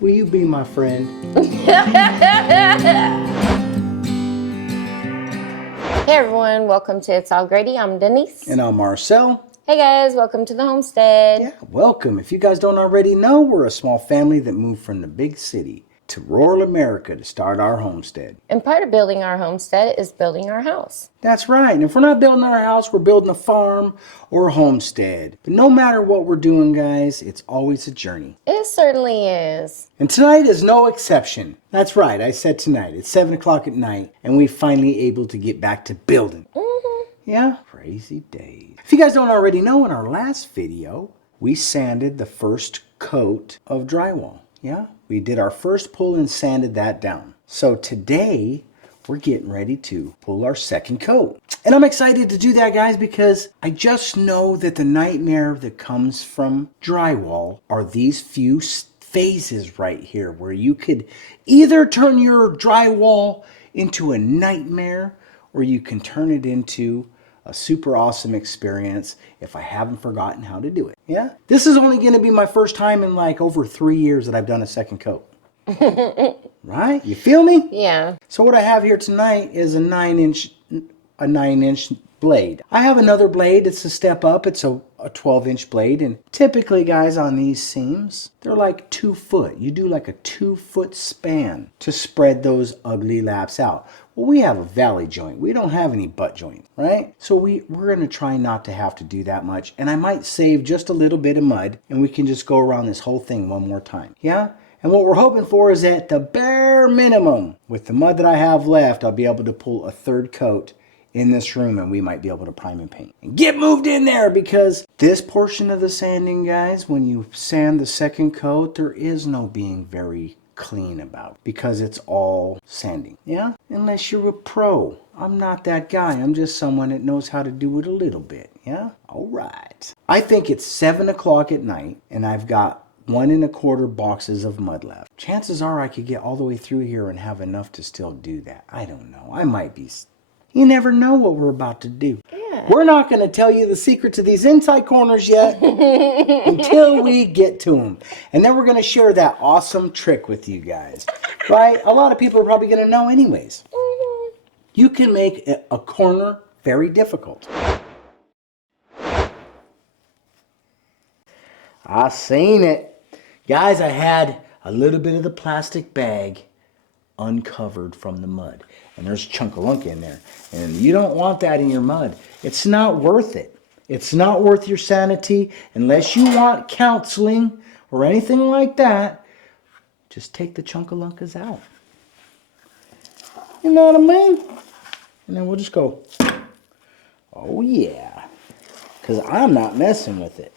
will you be my friend? Hey everyone, welcome to It's All Grady. I'm Denise. And I'm Marcel. Hey guys, welcome to the homestead. Yeah, welcome. If you guys don't already know, we're a small family that moved from the big city to rural America to start our homestead. And part of building our homestead is building our house. That's right. And if we're not building our house, we're building a farm or a homestead. But no matter what we're doing, guys, it's always a journey. It certainly is. And tonight is no exception. That's right, I said tonight. It's 7 o'clock at night, and we're finally able to get back to building. Yeah, crazy days. If you guys don't already know, in our last video, we sanded the first coat of drywall. Yeah, we did our first pull and sanded that down. So today, we're getting ready to pull our second coat. And I'm excited to do that, guys, because I just know that the nightmare that comes from drywall are these few phases right here where you could either turn your drywall into a nightmare or you can turn it into a super awesome experience if I haven't forgotten how to do it. Yeah? This is only going to be my first time in like over 3 years that I've done a second coat. Right? You feel me? Yeah. So what I have here tonight is a 9-inch blade. I have another blade. It's a step up. It's a 12-inch blade. And typically, guys, on these seams, they're like 2 foot. You do like a 2-foot span to spread those ugly laps out. Well, we have a valley joint. We don't have any butt joint, right? So we're going to try not to have to do that much. And I might save just a little bit of mud, and we can just go around this whole thing one more time. Yeah? And what we're hoping for is at the bare minimum, with the mud that I have left, I'll be able to pull a third coat in this room, and we might be able to prime and paint and get moved in there, because this portion of the sanding, guys, when you sand the second coat, there is no being very clean about, because it's all sanding. Yeah, unless you're a pro. I'm not that guy. I'm just someone that knows how to do it a little bit. Yeah, all right. I think it's 7 o'clock at night, and I've got 1 1/4 boxes of mud left. Chances are I could get all the way through here and have enough to still do that. I don't know. I might be. You never know what we're about to do. Yeah. We're not going to tell you the secret to these inside corners yet until we get to them. And then we're going to share that awesome trick with you guys. Right? A lot of people are probably going to know anyways. You can make a corner very difficult. I seen it. Guys, I had a little bit of the plastic bag uncovered from the mud. And there's chunk-a-lunk in there. And you don't want that in your mud. It's not worth it. It's not worth your sanity unless you want counseling or anything like that. Just take the chunk-a-lunkas out. You know what I mean? And then we'll just go, oh yeah. Because I'm not messing with it.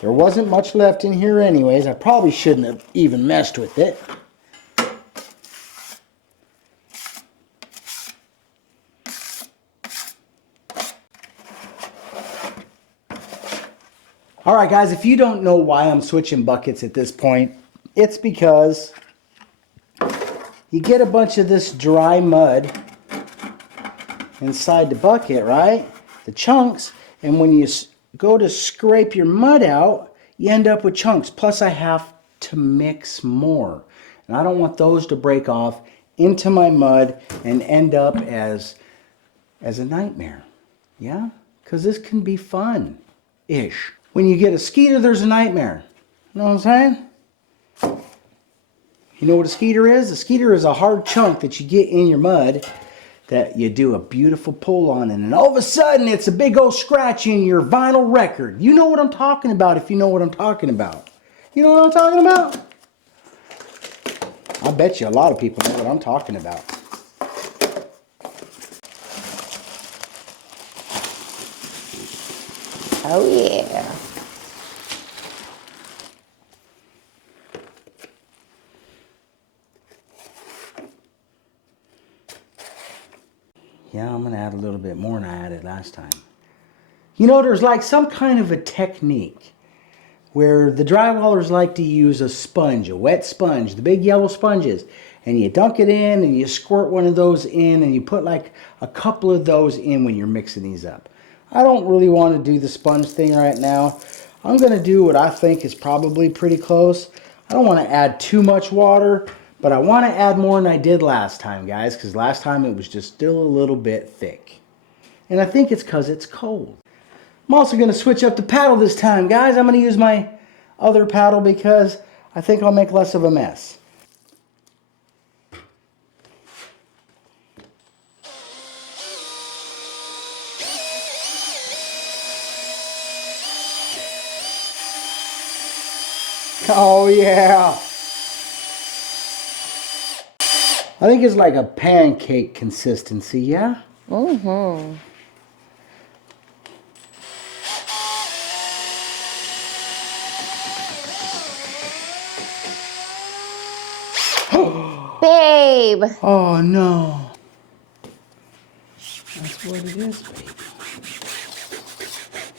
There wasn't much left in here anyways. I probably shouldn't have even messed with it. All right, guys, if you don't know why I'm switching buckets at this point, it's because you get a bunch of this dry mud inside the bucket, right? The chunks, and when you go to scrape your mud out, you end up with chunks. Plus, I have to mix more. And I don't want those to break off into my mud and end up as a nightmare. Yeah? Because this can be fun-ish. When you get a skeeter, there's a nightmare. You know what I'm saying? You know what a skeeter is? A skeeter is a hard chunk that you get in your mud that you do a beautiful pull on, and then all of a sudden it's a big old scratch in your vinyl record. You know what I'm talking about if you know what I'm talking about. You know what I'm talking about? I bet you a lot of people know what I'm talking about. Oh yeah. Yeah, I'm going to add a little bit more than I added last time. You know, there's like some kind of a technique where the drywallers like to use a sponge, a wet sponge, the big yellow sponges, and you dunk it in and you squirt one of those in and you put like a couple of those in when you're mixing these up. I don't really want to do the sponge thing right now. I'm going to do what I think is probably pretty close. I don't want to add too much water, but I want to add more than I did last time, guys, because last time it was just still a little bit thick. And I think it's because it's cold. I'm also going to switch up the paddle this time, guys. I'm going to use my other paddle because I think I'll make less of a mess. Oh yeah. I think it's like a pancake consistency, yeah? Mm-hmm. Babe! Oh no. That's what it is, baby.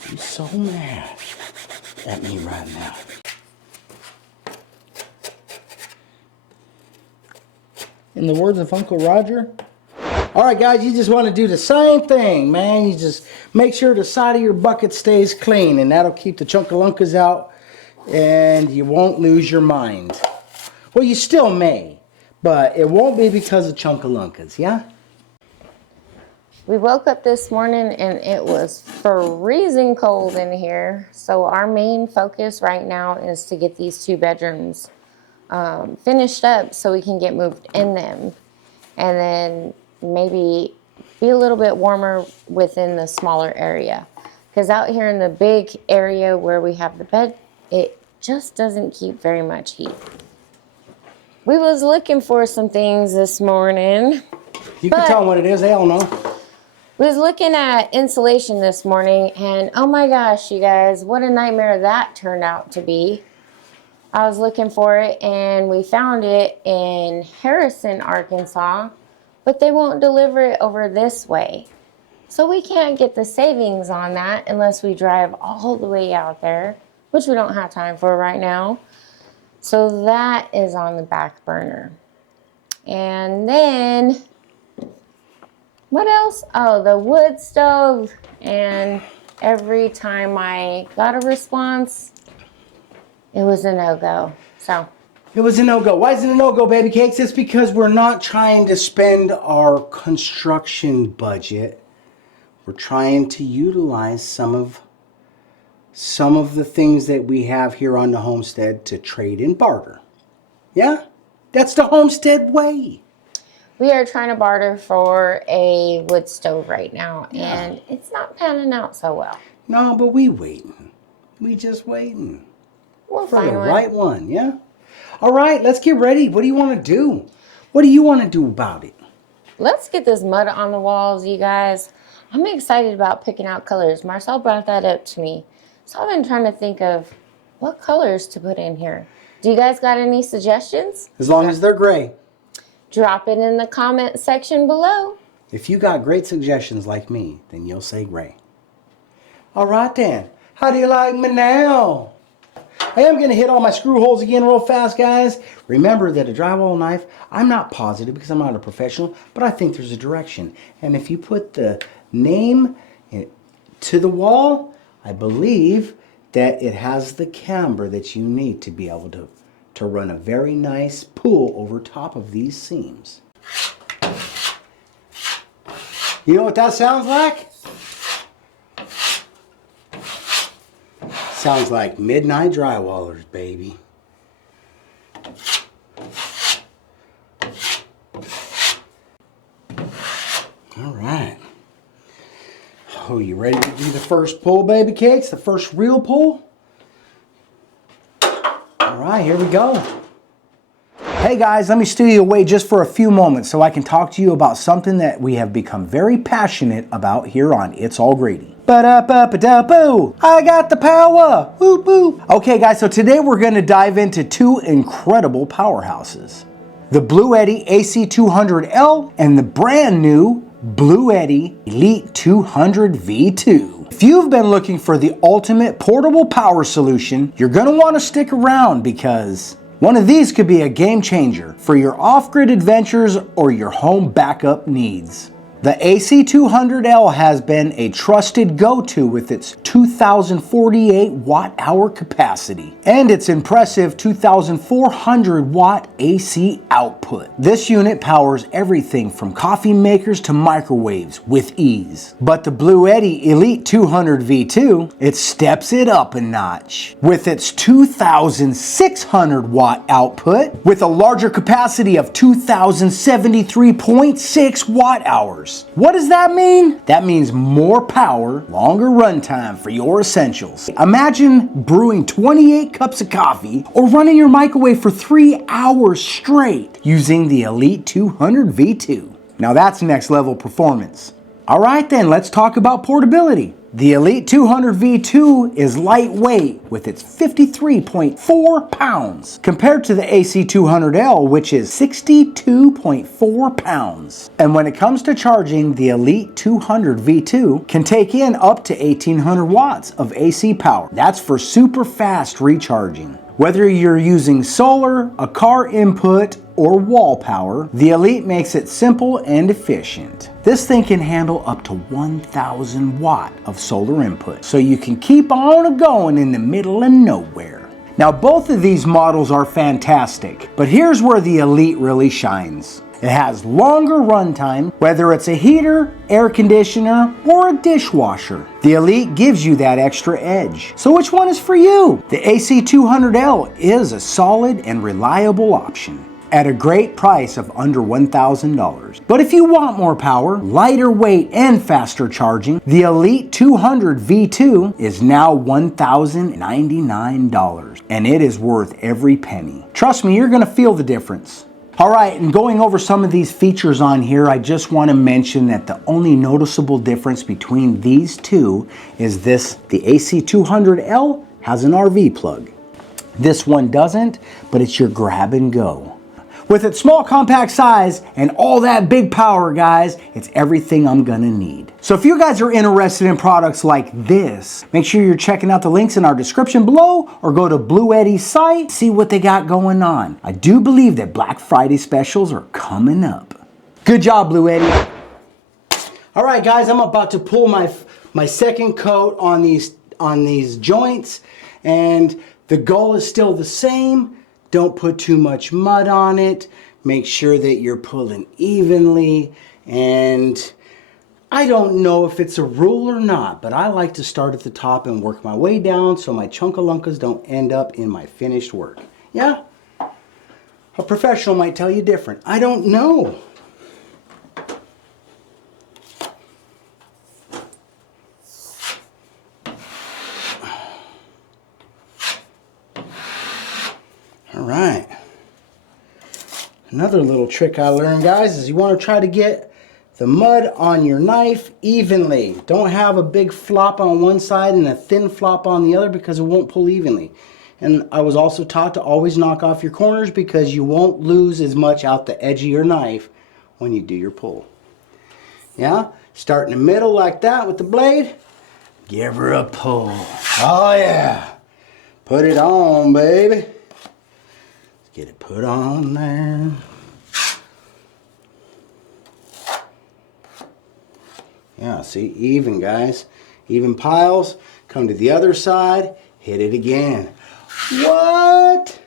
I'm so mad at me right now. In the words of Uncle Roger, all right, guys, you just want to do the same thing, man. You just make sure the side of your bucket stays clean, and that'll keep the chunkalunkas out, and you won't lose your mind. Well, you still may, but it won't be because of chunkalunkas, yeah? We woke up this morning and it was freezing cold in here. So our main focus right now is to get these 2 bedrooms finished up so we can get moved in them. And then maybe be a little bit warmer within the smaller area. Because out here in the big area where we have the bed, it just doesn't keep very much heat. We was looking for some things this morning. You can tell them what it is, they all know. We was looking at insulation this morning, and oh my gosh, you guys, what a nightmare that turned out to be. I was looking for it, and we found it in Harrison, Arkansas, but they won't deliver it over this way. So we can't get the savings on that unless we drive all the way out there, which we don't have time for right now. So that is on the back burner. And then, what else? Oh, the wood stove. And every time I got a response, it was a no-go. So It was a no-go. Why is it a no-go, baby cakes? It's because we're not trying to spend our construction budget. We're trying to utilize some of the things that we have here on the homestead to trade and barter. Yeah? That's the homestead way. we are trying to barter for a wood stove right now, Yeah. and it's not panning out so well. No, but we waiting. We just waiting We'll for find the one. right one, yeah? All right, let's get ready. What do you want to do? What do you want to do about it? Let's get this mud on the walls, you guys. I'm excited about picking out colors. Marcel brought that up to me. So I've been trying to think of what colors to put in here. Do you guys got any suggestions? As long as they're gray. Drop it in the comment section below. If you got great suggestions like me, then you'll say gray. All right then. How do you like me now? I am going to hit all my screw holes again real fast, guys. Remember that a drywall knife, I'm not positive because I'm not a professional, but I think there's a direction. And if you put the name to the wall, I believe that it has the camber that you need to be able to run a very nice pull over top of these seams. You know what that sounds like? Sounds like midnight drywallers, baby. All right. Oh, you ready to do the first pull, baby cakes? The first real pull? All right, here we go. Hey guys, let me steal you away just for a few moments so I can talk to you about something that we have become very passionate about here on It's All Grady. Ba-da-ba-ba-da-boo! I got the power! Whoop whoop! Okay guys, so today we're going to dive into 2 incredible powerhouses. The Blue Eddy AC200L and the brand new Blue Eddy Elite 200 V2. If you've been looking for the ultimate portable power solution, you're going to want to stick around because one of these could be a game changer for your off-grid adventures or your home backup needs. The AC200L has been a trusted go-to with its 2048 watt-hour capacity and its impressive 2400 watt AC output. This unit powers everything from coffee makers to microwaves with ease. But the Bluetti Elite 200 V2, it steps it up a notch. With its 2600 watt output, with a larger capacity of 2073.6 watt hours. What does that mean? That means more power, longer runtime for your essentials. Imagine brewing 28 cups of coffee or running your microwave for 3 hours straight using the Elite 200 V2. Now that's next level performance. All right then, let's talk about portability. The Elite 200 V2 is lightweight with its 53.4 pounds compared to the AC200L, which is 62.4 pounds. And when it comes to charging, the Elite 200 V2 can take in up to 1800 watts of AC power. That's for super fast recharging. Whether you're using solar, a car input, or wall power, the Elite makes it simple and efficient. This thing can handle up to 1000 watt of solar input, so you can keep on going in the middle of nowhere. Now both of these models are fantastic, but here's where the Elite really shines. It has longer runtime, whether it's a heater, air conditioner, or a dishwasher. The Elite gives you that extra edge. So which one is for you? The AC200L is a solid and reliable option at a great price of under $1,000. But if you want more power, lighter weight, and faster charging, the Elite 200 V2 is now $1,099, and it is worth every penny. Trust me, you're gonna feel the difference. All right, and going over some of these features on here, I just want to mention that the only noticeable difference between these two is this: the AC200L has an RV plug. This one doesn't, but it's your grab and go. With its small compact size and all that big power, guys, it's everything I'm gonna need. So if you guys are interested in products like this, make sure you're checking out the links in our description below or go to Bluetti's site, see what they got going on. I do believe that Black Friday specials are coming up. Good job, Bluetti. All right, guys, I'm about to pull my second coat on these joints, and the goal is still the same. Don't put too much mud on it. Make sure that you're pulling evenly. And I don't know if it's a rule or not, but I like to start at the top and work my way down so my chunkalunkas don't end up in my finished work. Yeah? A professional might tell you different. I don't know. All right. Another little trick I learned, guys, is you want to try to get the mud on your knife evenly. Don't have a big flop on one side and a thin flop on the other, because it won't pull evenly. And I was also taught to always knock off your corners, because you won't lose as much out the edge of your knife when you do your pull. Yeah? Start in the middle like that with the blade. Give her a pull. Oh yeah. Put it on, baby. Get it put on there. Yeah, see, even, guys. Even piles. Come to the other side. Hit it again. What?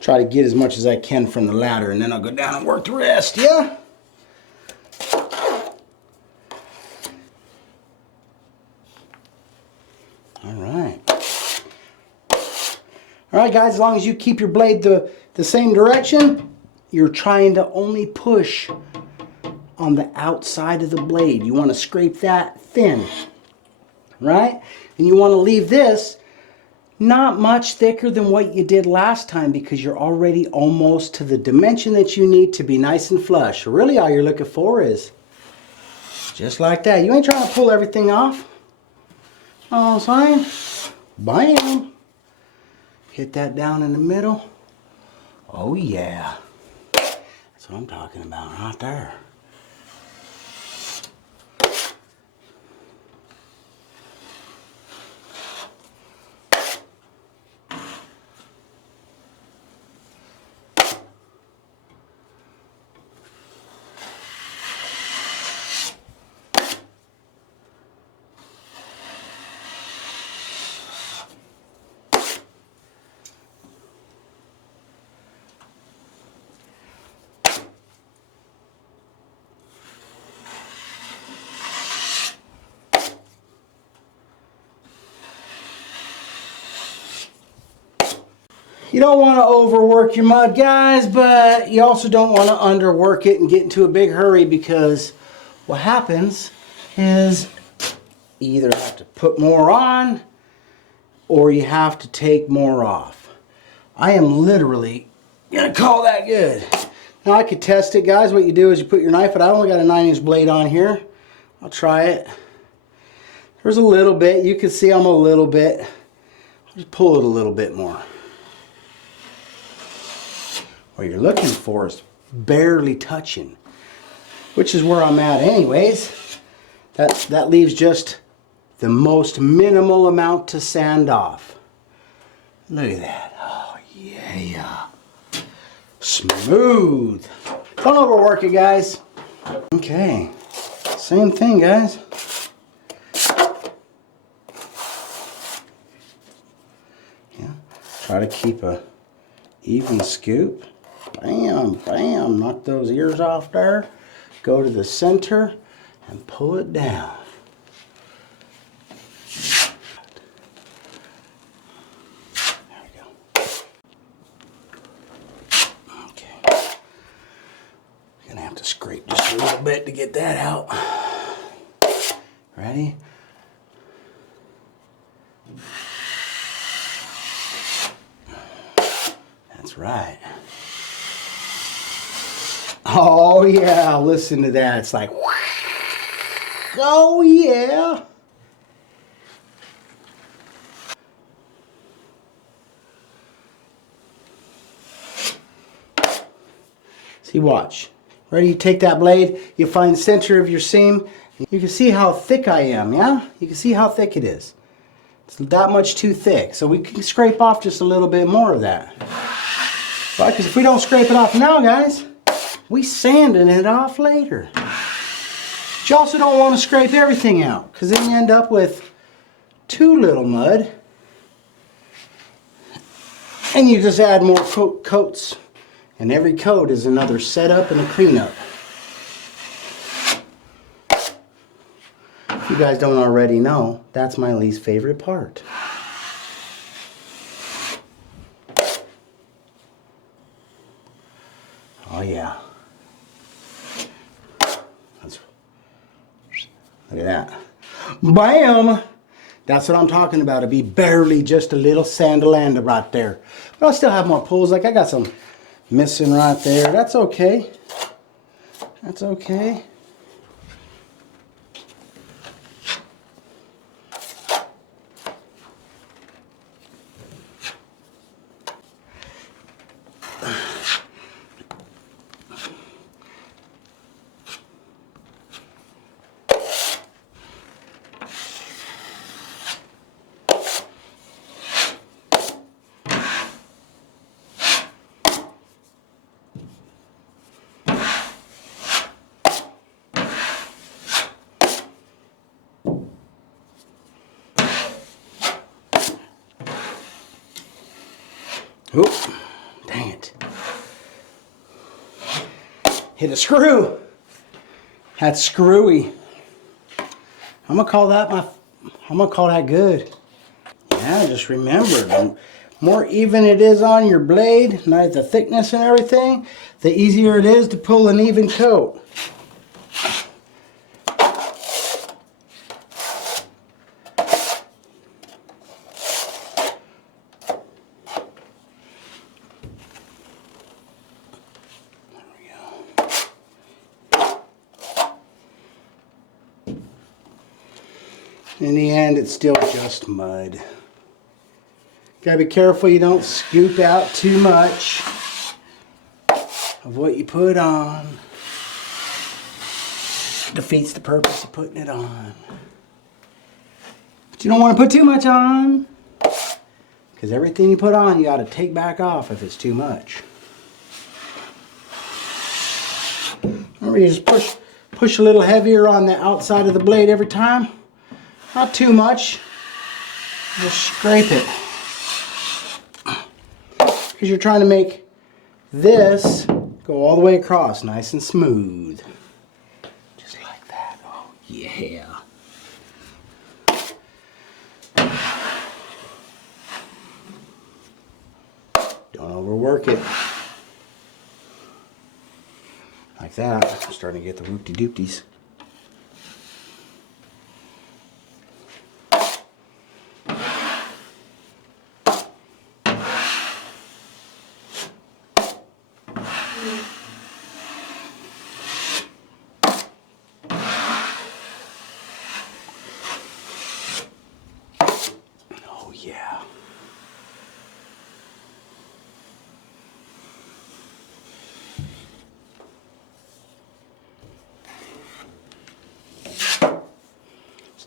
Try to get as much as I can from the ladder, and then I'll go down and work the rest, yeah? Alright guys, as long as you keep your blade the same direction, you're trying to only push on the outside of the blade. You want to scrape that thin, right? And you want to leave this not much thicker than what you did last time, because you're already almost to the dimension that you need to be nice and flush. Really all you're looking for is just like that. You ain't trying to pull everything off. Oh, fine. Bam. Hit that down in the middle. Oh yeah. That's what I'm talking about right there. You don't want to overwork your mud, guys, but you also don't want to underwork it and get into a big hurry, because what happens is you either have to put more on or you have to take more off. I am literally gonna call that good. Now I could test it, guys. What you do is you put your knife, but I only got a 9-inch blade on here. I'll try it. There's a little bit. You can see I'm a little bit. I'll just pull it a little bit more. What you're looking for is barely touching, which is where I'm at anyways. That leaves just the most minimal amount to sand off. Look at that. Oh yeah. Smooth. Don't overwork it, guys. Okay. Same thing, guys. Yeah. Try to keep a even scoop. Bam, bam. Knock those ears off there. Go to the center and pull it down. There we go. Okay. I'm gonna have to scrape just a little bit to get that out. Ready? That's right. Oh yeah, listen to that. It's like, oh yeah. See, watch. Ready? You take that blade, you find the center of your seam. You can see how thick I am, yeah? You can see how thick it is. It's that much too thick. So we can scrape off just a little bit more of that. Right? Because if we don't scrape it off now, guys, we sanding it off later. But you also don't want to scrape everything out, because then you end up with too little mud. And you just add more coats. And every coat is another setup and a cleanup. If you guys don't already know, that's my least favorite part. Oh yeah. Look at that. Bam! That's what I'm talking about. It'd be barely just a little sand-a-landa right there. But I'll still have more pulls. Like I got some missing right there. That's okay. That's okay. Oop, dang it. Hit a screw. That's screwy. I'm gonna call that good. Yeah, just remember, the more even it is on your blade, not the thickness and everything, the easier it is to pull an even coat. In the end, it's still just mud. Gotta be careful you don't scoop out too much of what you put on. Defeats the purpose of putting it on. But you don't want to put too much on, because everything you put on, you gotta take back off if it's too much. Remember, you just push a little heavier on the outside of the blade every time. Not too much. Just scrape it. Because you're trying to make this go all the way across, nice and smooth. Just like that. Oh, yeah. overwork it. Like that. I'm starting to get the whoopty-doopties. Oh yeah.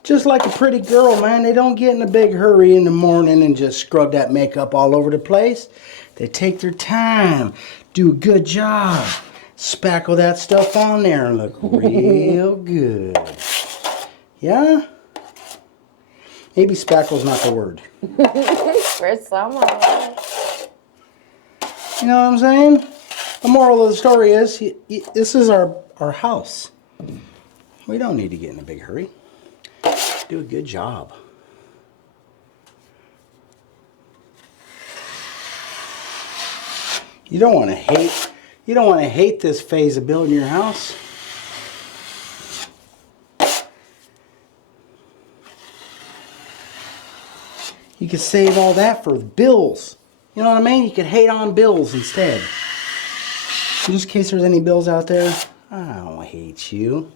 Just like a pretty girl, man. They don't get in a big hurry in the morning and just scrub that makeup all over the place. They take their time, do a good job, spackle that stuff on there and look real good. Yeah? Maybe spackle's not the word. For someone. You know what I'm saying? The moral of the story is, this is our house. We don't need to get in a big hurry. Do a good job. You don't want to hate this phase of building your house. You could save all that for bills. You know what I mean? You could hate on bills instead. Just in case there's any bills out there, I don't hate you.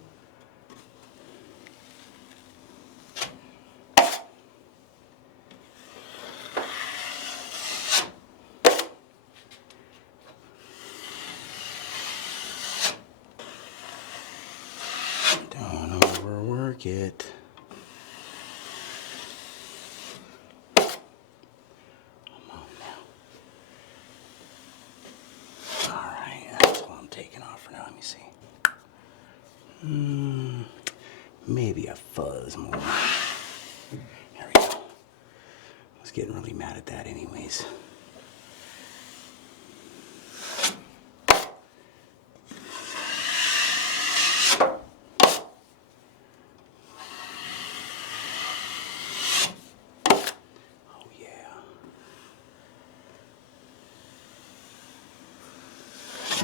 Don't overwork it. Maybe a fuzz more. There we go. I was getting really mad at that anyways. Oh yeah.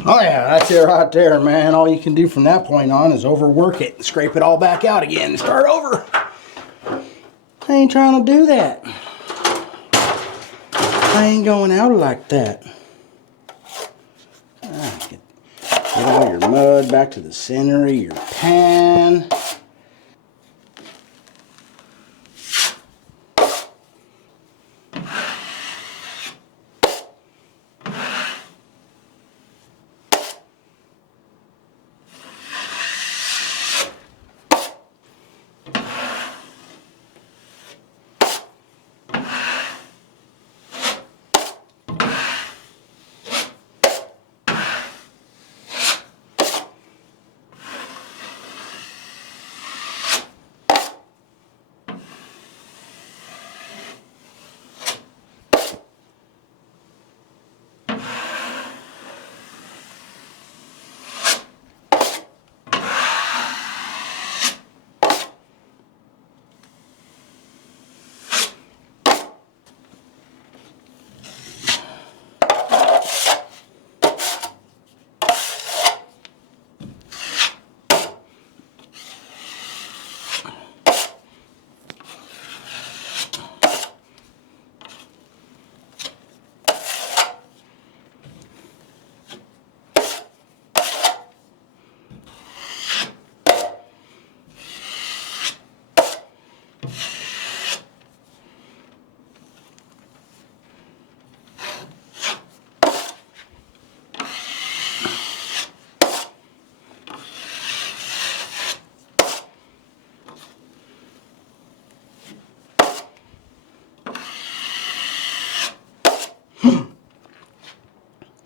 Oh yeah, that's it right there, man. All you can do from that point on is overwork it and scrape it all back out again and start over. I ain't trying to do that. I ain't going out like that. Get all your mud back to the center of your pan.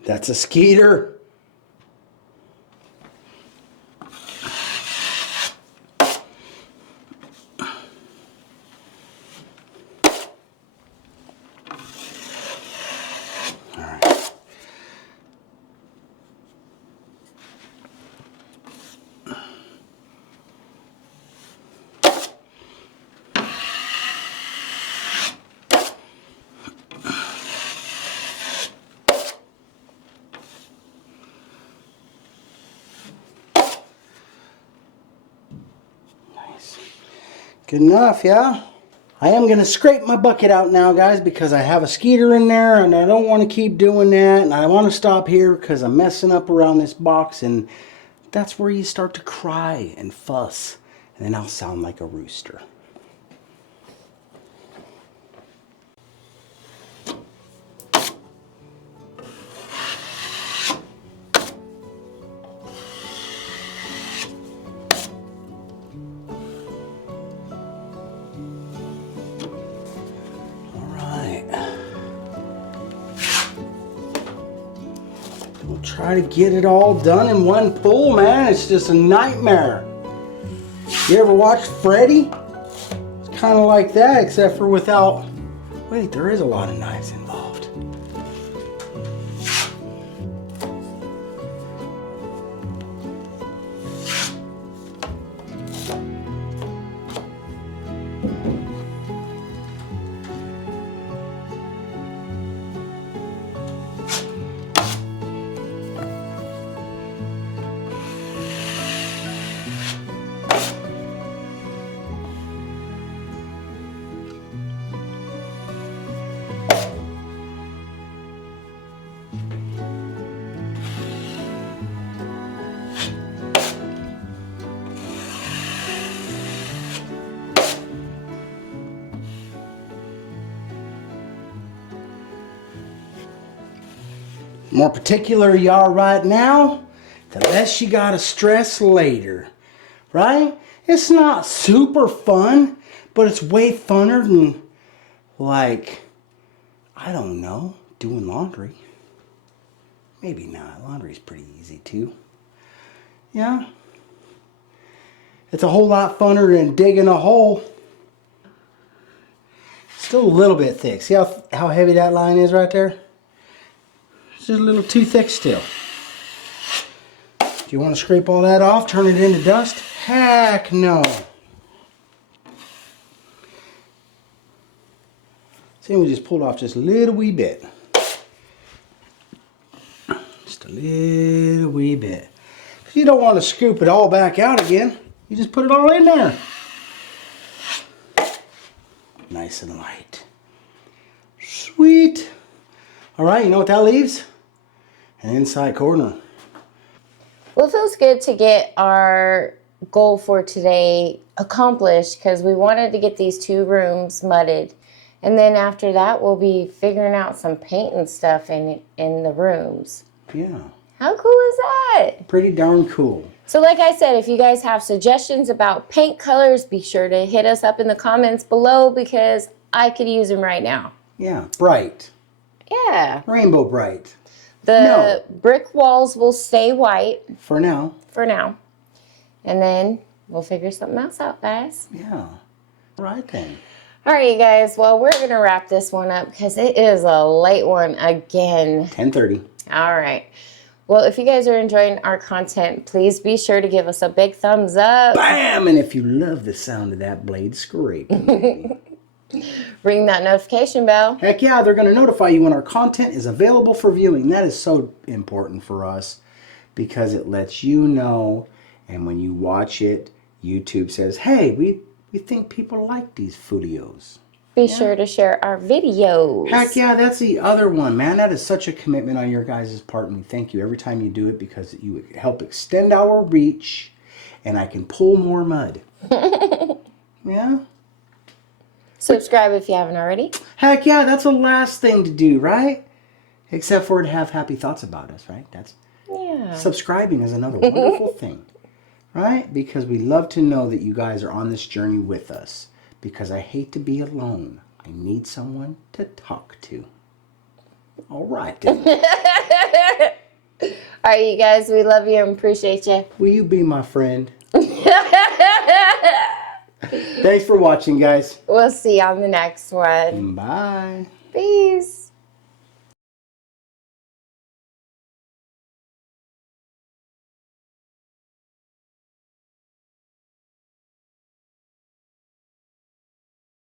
That's a skeeter. Good enough, yeah? I am going to scrape my bucket out now, guys, because I have a skeeter in there and I don't want to keep doing that. And I want to stop here because I'm messing up around this box, and that's where you start to cry and fuss. And then I'll sound like a rooster. Try to get it all done in one pull, man. It's just a nightmare. You ever watch Freddy? It's kind of like that, except for without... Wait, there is a lot of knives involved. The more particular you are right now, the less you gotta stress later, right? It's not super fun, but it's way funner than, like, I don't know, doing laundry. Maybe not. Laundry's pretty easy too. Yeah. It's a whole lot funner than digging a hole. Still a little bit thick. See how heavy that line is right there? It's just a little too thick still. Do you want to scrape all that off, turn it into dust? Heck no. See, we just pulled off just a little wee bit. Just a little wee bit. Because you don't want to scoop it all back out again. You just put it all in there. Nice and light. Sweet. All right, you know what that leaves? An inside corner. Well, it feels good to get our goal for today accomplished because we wanted to get these 2 rooms mudded. And then after that, we'll be figuring out some paint and stuff in the rooms. Yeah. How cool is that? Pretty darn cool. So like I said, if you guys have suggestions about paint colors, be sure to hit us up in the comments below because I could use them right now. Yeah, bright. Yeah. Rainbow bright. The brick walls will stay white. For now. For now. And then we'll figure something else out, guys. Yeah. Right then. All right, you guys. Well, we're going to wrap this one up because it is a late one again. 10:30. All right. Well, if you guys are enjoying our content, please be sure to give us a big thumbs up. Bam! And if you love the sound of that blade scraping, ring that notification bell. heck yeah, they're going to notify you when our content is available for viewing. That is so important for us because it lets you know, and when you watch it, YouTube says, hey, we think people like these videos. Be sure to share our videos. Heck yeah, that's the other one, man. That is such a commitment on your guys' part, and we thank you every time you do it because you help extend our reach, and I can pull more mud. Yeah? Subscribe if you haven't already. Heck yeah, that's the last thing to do, right? Except for to have happy thoughts about us, right? That's subscribing is another wonderful thing, right? Because we love to know that you guys are on this journey with us. Because I hate to be alone. I need someone to talk to. All right, then. All right, you guys, we love you and appreciate you. Will you be my friend? Thanks for watching, guys. We'll see you on the next one. Bye. Peace.